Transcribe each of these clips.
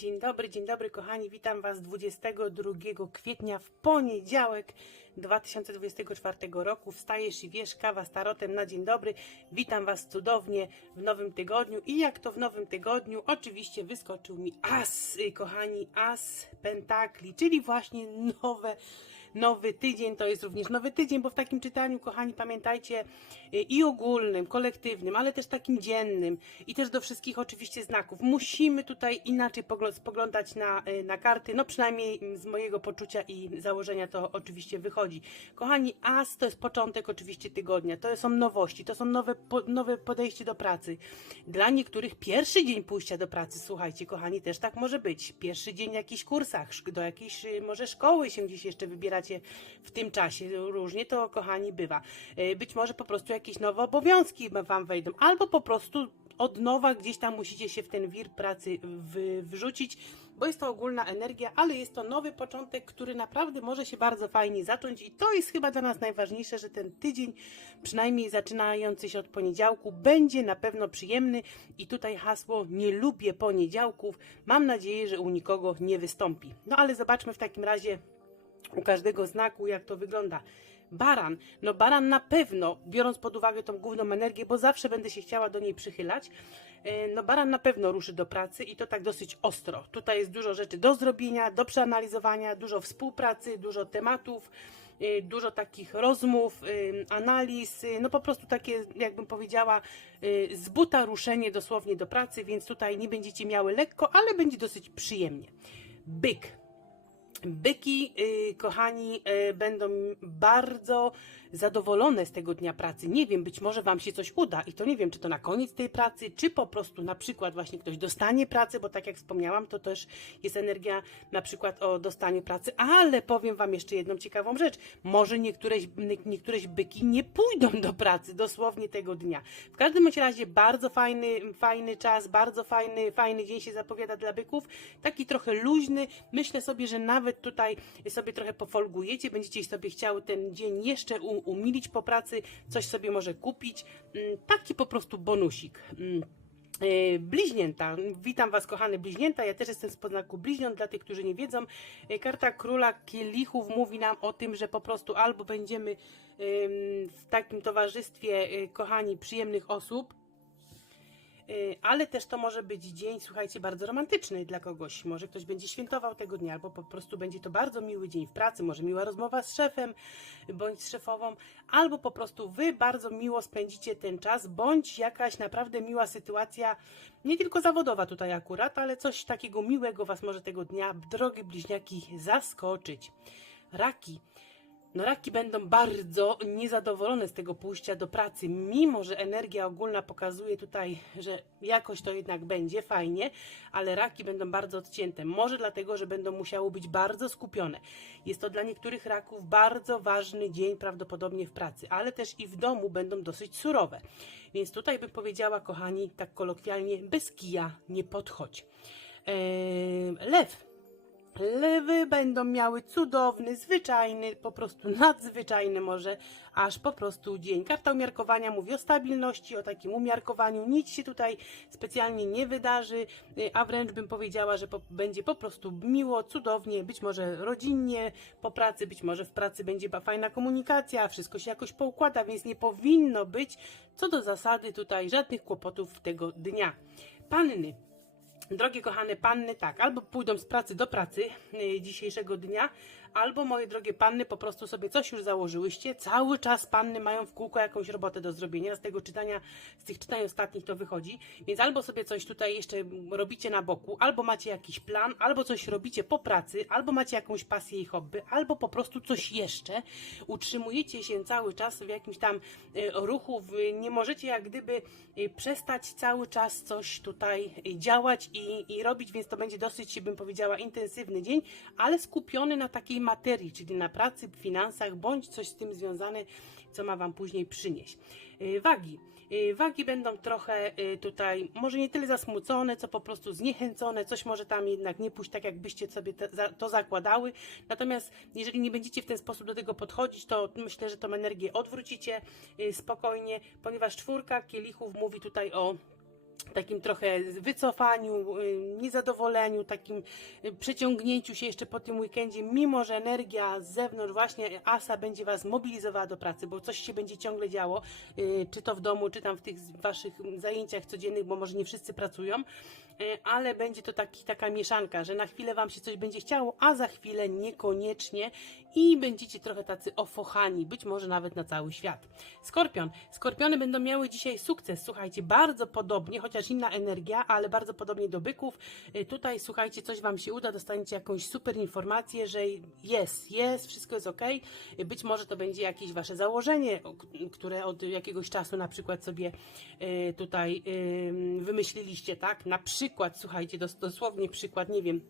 Dzień dobry, dzień dobry kochani, witam Was 22 kwietnia w poniedziałek 2024 roku. Wstajesz i wiesz, kawa z tarotem na dzień dobry. Witam Was cudownie w nowym tygodniu i jak to w nowym tygodniu, oczywiście wyskoczył mi as, y, kochani, as pentakli, czyli właśnie nowe nowy tydzień to jest również nowy tydzień, bo w takim czytaniu, kochani, pamiętajcie y, i ogólnym, kolektywnym, ale też takim dziennym i też do wszystkich oczywiście znaków. Musimy tutaj inaczej pogl- spoglądać na, y, na karty, no przynajmniej z mojego poczucia i założenia to oczywiście wychodzi. Kochani, as to jest początek oczywiście tygodnia, to są nowości, to są nowe, po, nowe podejście do pracy. Dla niektórych pierwszy dzień pójścia do pracy, słuchajcie, kochani, też tak może być. Pierwszy dzień w jakichś kursach, do jakiejś y, może szkoły się gdzieś jeszcze w tym czasie. Różnie to, kochani, bywa. Y, Być może po prostu jakieś nowe obowiązki wam wejdą, albo po prostu od nowa gdzieś tam musicie się w ten wir pracy wrzucić, bo jest to ogólna energia, ale jest to nowy początek, który naprawdę może się bardzo fajnie zacząć i to jest chyba dla nas najważniejsze, że ten tydzień, przynajmniej zaczynający się od poniedziałku, będzie na pewno przyjemny i tutaj hasło nie lubię poniedziałków. Mam nadzieję, że u nikogo nie wystąpi. No ale zobaczmy w takim razie u każdego znaku, jak to wygląda. Baran, no baran na pewno, biorąc pod uwagę tą główną energię, bo zawsze będę się chciała do niej przychylać, e, no baran na pewno ruszy do pracy i to tak dosyć ostro. Tutaj jest dużo rzeczy do zrobienia, do przeanalizowania, dużo współpracy, dużo tematów, e, dużo takich rozmów, e, analiz, no po prostu takie, jakbym powiedziała, z buta ruszenie dosłownie do pracy, więc tutaj nie będziecie miały lekko, ale będzie dosyć przyjemnie. Byk. Byki, y, kochani, y, będą bardzo zadowolone z tego dnia pracy. Nie wiem, być może Wam się coś uda i to nie wiem, czy to na koniec tej pracy, czy po prostu na przykład właśnie ktoś dostanie pracę, bo tak jak wspomniałam, to też jest energia na przykład o dostaniu pracy, ale powiem Wam jeszcze jedną ciekawą rzecz. Może niektóreś, niektóreś byki nie pójdą do pracy dosłownie tego dnia. W każdym razie bardzo fajny, fajny czas, bardzo fajny, fajny dzień się zapowiada dla byków. Taki trochę luźny. Myślę sobie, że nawet tutaj sobie trochę pofolgujecie, będziecie sobie chciały ten dzień jeszcze u- umilić po pracy, coś sobie może kupić. Mm, Taki po prostu bonusik. Mm. E, Bliźnięta. Witam Was, kochane bliźnięta. Ja też jestem z podznaku bliźniąt. Dla tych, którzy nie wiedzą, e, karta króla kielichów mówi nam o tym, że po prostu albo będziemy em, w takim towarzystwie, e, kochani, przyjemnych osób, ale też to może być dzień, słuchajcie, bardzo romantyczny dla kogoś. Może ktoś będzie świętował tego dnia, albo po prostu będzie to bardzo miły dzień w pracy, może miła rozmowa z szefem bądź z szefową, albo po prostu wy bardzo miło spędzicie ten czas, bądź jakaś naprawdę miła sytuacja, nie tylko zawodowa tutaj akurat, ale coś takiego miłego was może tego dnia, drogie bliźniaki, zaskoczyć. Raki. No raki będą bardzo niezadowolone z tego pójścia do pracy, mimo że energia ogólna pokazuje tutaj, że jakoś to jednak będzie fajnie, ale raki będą bardzo odcięte. Może dlatego, że będą musiały być bardzo skupione. Jest to dla niektórych raków bardzo ważny dzień prawdopodobnie w pracy, ale też i w domu będą dosyć surowe. Więc tutaj bym powiedziała, kochani, tak kolokwialnie, bez kija nie podchodź. Eee, lew. Lewy będą miały cudowny, zwyczajny, po prostu nadzwyczajny może, aż po prostu dzień. Karta umiarkowania mówi o stabilności, o takim umiarkowaniu. Nic się tutaj specjalnie nie wydarzy, y, a wręcz bym powiedziała, że po, będzie po prostu miło, cudownie, być może rodzinnie po pracy, być może w pracy będzie fajna komunikacja, wszystko się jakoś poukłada, więc nie powinno być co do zasady tutaj żadnych kłopotów tego dnia. Panny. Drogie kochane panny, tak, albo pójdą z pracy do pracy y, dzisiejszego dnia, albo moje drogie panny, po prostu sobie coś już założyłyście. Cały czas panny mają w kółko jakąś robotę do zrobienia. Z tego czytania, z tych czytań ostatnich to wychodzi. Więc albo sobie coś tutaj jeszcze robicie na boku, albo macie jakiś plan, albo coś robicie po pracy, albo macie jakąś pasję i hobby, albo po prostu coś jeszcze. Utrzymujecie się cały czas w jakimś tam y, ruchu, nie możecie jak gdyby y, przestać cały czas coś tutaj y, działać i, i robić, więc to będzie dosyć, bym powiedziała, intensywny dzień, ale skupiony na takiej materii, czyli na pracy, finansach, bądź coś z tym związane, co ma Wam później przynieść. Y, Wagi. Y, Wagi będą trochę y, tutaj, może nie tyle zasmucone, co po prostu zniechęcone, coś może tam jednak nie pójść tak, jakbyście sobie to zakładały. Natomiast jeżeli nie będziecie w ten sposób do tego podchodzić, to myślę, że tą energię odwrócicie spokojnie, ponieważ czwórka kielichów mówi tutaj o takim trochę wycofaniu, y, niezadowoleniu, takim y, przeciągnięciu się jeszcze po tym weekendzie, mimo że energia z zewnątrz, właśnie ASA będzie Was mobilizowała do pracy, bo coś się będzie ciągle działo, y, czy to w domu, czy tam w tych Waszych zajęciach codziennych, bo może nie wszyscy pracują, ale będzie to taki, taka mieszanka, że na chwilę Wam się coś będzie chciało, a za chwilę niekoniecznie i będziecie trochę tacy ofochani, być może nawet na cały świat. Skorpion. Skorpiony będą miały dzisiaj sukces, słuchajcie, bardzo podobnie, chociaż inna energia, ale bardzo podobnie do byków. Y, Tutaj, słuchajcie, coś Wam się uda, dostaniecie jakąś super informację, że jest, jest, wszystko jest ok. Y, Być może to będzie jakieś Wasze założenie, które od jakiegoś czasu na przykład sobie tutaj wymyśliliście, tak? Na przykład, słuchajcie, dos- dosłownie przykład, nie wiem,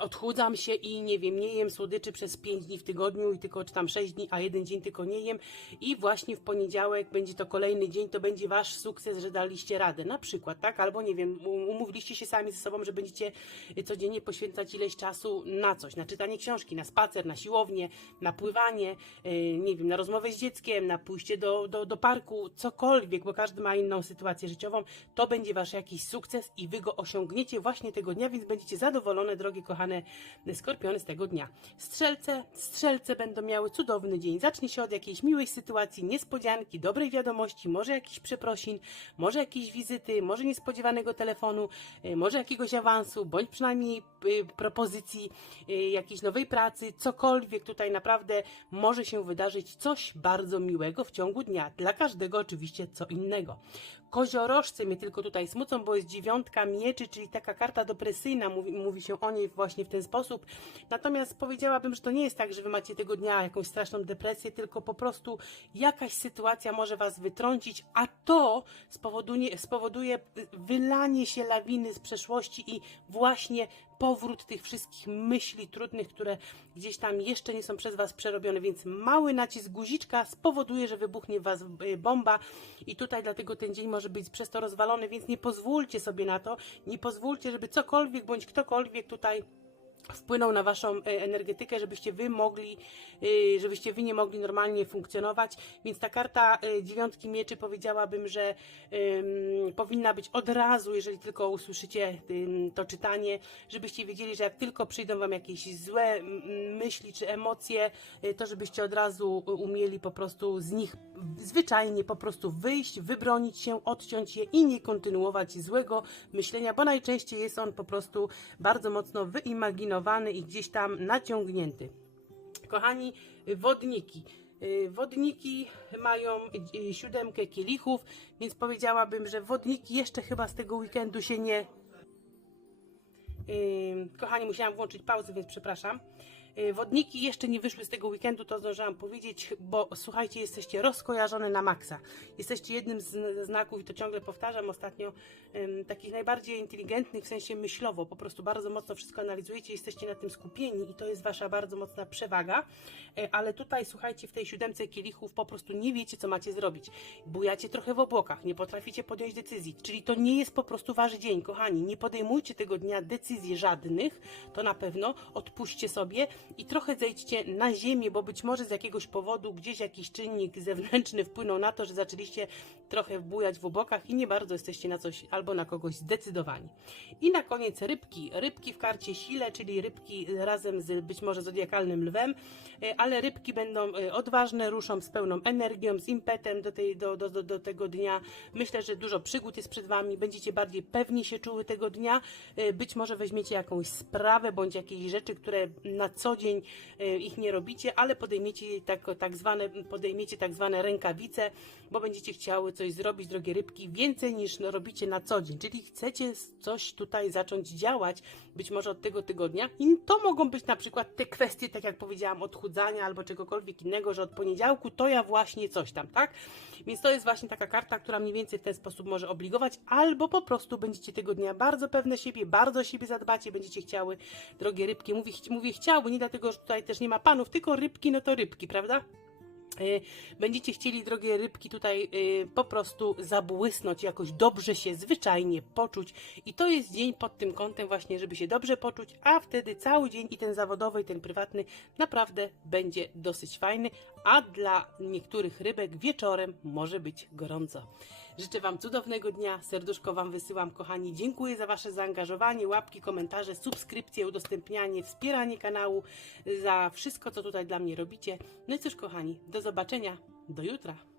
odchudzam się i nie wiem, nie jem słodyczy przez 5 dni w tygodniu i tylko czy tam 6 dni, a jeden dzień tylko nie jem. I właśnie w poniedziałek będzie to kolejny dzień, to będzie wasz sukces, że daliście radę, na przykład, tak? Albo nie wiem, u- umówiliście się sami ze sobą, że będziecie y, codziennie poświęcać ileś czasu na coś, na czytanie książki, na spacer, na siłownię, na pływanie, y, nie wiem, na rozmowę z dzieckiem, na pójście do, do, do parku, cokolwiek, bo każdy ma inną sytuację życiową, to będzie wasz jakiś sukces i wy go osiągniecie właśnie tego dnia, więc będziecie zadowolone, drogie kochane skorpiony z tego dnia. Strzelce, strzelce będą miały cudowny dzień. Zacznie się od jakiejś miłej sytuacji, niespodzianki, dobrej wiadomości, może jakichś przeprosin, może jakiejś wizyty, może niespodziewanego telefonu, y, może jakiegoś awansu, bądź przynajmniej y, propozycji y, jakiejś nowej pracy, cokolwiek tutaj naprawdę może się wydarzyć coś bardzo miłego w ciągu dnia. Dla każdego oczywiście co innego. Koziorożcy mnie tylko tutaj smucą, bo jest dziewiątka mieczy, czyli taka karta depresyjna, mówi, mówi się o niej właśnie w ten sposób. Natomiast powiedziałabym, że to nie jest tak, że wy macie tego dnia jakąś straszną depresję, tylko po prostu jakaś sytuacja może was wytrącić, a to spowoduje, spowoduje wylanie się lawiny z przeszłości i właśnie powrót tych wszystkich myśli trudnych, które gdzieś tam jeszcze nie są przez Was przerobione, więc mały nacisk guziczka spowoduje, że wybuchnie Was y, bomba. I tutaj dlatego ten dzień może być przez to rozwalony, więc nie pozwólcie sobie na to, nie pozwólcie, żeby cokolwiek bądź ktokolwiek tutaj wpłynął na waszą e, energetykę, żebyście wy mogli, y, żebyście wy nie mogli normalnie funkcjonować. Więc ta karta y, dziewiątki mieczy powiedziałabym, że powinna być od razu, jeżeli tylko usłyszycie to czytanie, żebyście wiedzieli, że jak tylko przyjdą wam jakieś złe myśli czy emocje, to żebyście od razu umieli po prostu z nich zwyczajnie po prostu wyjść, wybronić się, odciąć je i nie kontynuować złego myślenia, bo najczęściej jest on po prostu bardzo mocno wyimaginowany i gdzieś tam naciągnięty. Kochani, wodniki. Y, Wodniki mają y, siódemkę kielichów, więc powiedziałabym, że wodniki jeszcze chyba z tego weekendu się nie. Kochani, musiałam włączyć pauzę, więc przepraszam. Yy, Wodniki jeszcze nie wyszły z tego weekendu, to zdążyłam powiedzieć, bo słuchajcie, jesteście rozkojarzone na maksa. Jesteście jednym z znaków, i to ciągle powtarzam ostatnio, takich najbardziej inteligentnych w sensie myślowo. Po prostu bardzo mocno wszystko analizujecie, jesteście na tym skupieni i to jest wasza bardzo mocna przewaga. E, Ale tutaj, słuchajcie, w tej siódemce kielichów po prostu nie wiecie, co macie zrobić. Bujacie trochę w obłokach, nie potraficie podjąć decyzji. Czyli to nie jest po prostu wasz dzień, kochani. Nie podejmujcie tego dnia decyzji żadnych, to na pewno odpuśćcie sobie i trochę zejdźcie na ziemię, bo być może z jakiegoś powodu gdzieś jakiś czynnik zewnętrzny wpłynął na to, że zaczęliście trochę bujać w obłokach i nie bardzo jesteście na coś albo na kogoś zdecydowani. I na koniec rybki. Rybki w karcie sile, czyli rybki razem z być może zodiakalnym lwem, e, ale rybki będą e, odważne, ruszą z pełną energią, z impetem do, tej, do, do, do, do tego dnia. Myślę, że dużo przygód jest przed Wami, będziecie bardziej pewni się czuły tego dnia. E, Być może weźmiecie jakąś sprawę bądź jakieś rzeczy, które na co dzień e, ich nie robicie, ale podejmiecie tak, tak, zwane, podejmiecie tak zwane rękawice, bo będziecie chciały coś zrobić, drogie rybki, więcej niż no, robicie na co dzień. Czyli chcecie coś tutaj zacząć działać, być może od tego tygodnia. I to mogą być na przykład te kwestie, tak jak powiedziałam, odchudzania albo czegokolwiek innego, że od poniedziałku to ja właśnie coś tam, tak? Więc to jest właśnie taka karta, która mniej więcej w ten sposób może obligować, albo po prostu będziecie tego dnia bardzo pewne siebie, bardzo siebie zadbacie, będziecie chciały, drogie rybki, mówię, mówię chciały, nie dlatego, że tutaj też nie ma panów, tylko rybki, no to rybki, prawda? Y, Będziecie chcieli, drogie rybki, tutaj y, po prostu zabłysnąć, jakoś dobrze się zwyczajnie poczuć. I to jest dzień pod tym kątem właśnie, żeby się dobrze poczuć, a wtedy cały dzień i ten zawodowy, i ten prywatny naprawdę będzie dosyć fajny, a dla niektórych rybek wieczorem może być gorąco. Życzę Wam cudownego dnia, serduszko Wam wysyłam, kochani. Dziękuję za Wasze zaangażowanie, łapki, komentarze, subskrypcje, udostępnianie, wspieranie kanału, za wszystko, co tutaj dla mnie robicie. No i cóż, kochani, do zobaczenia, do jutra.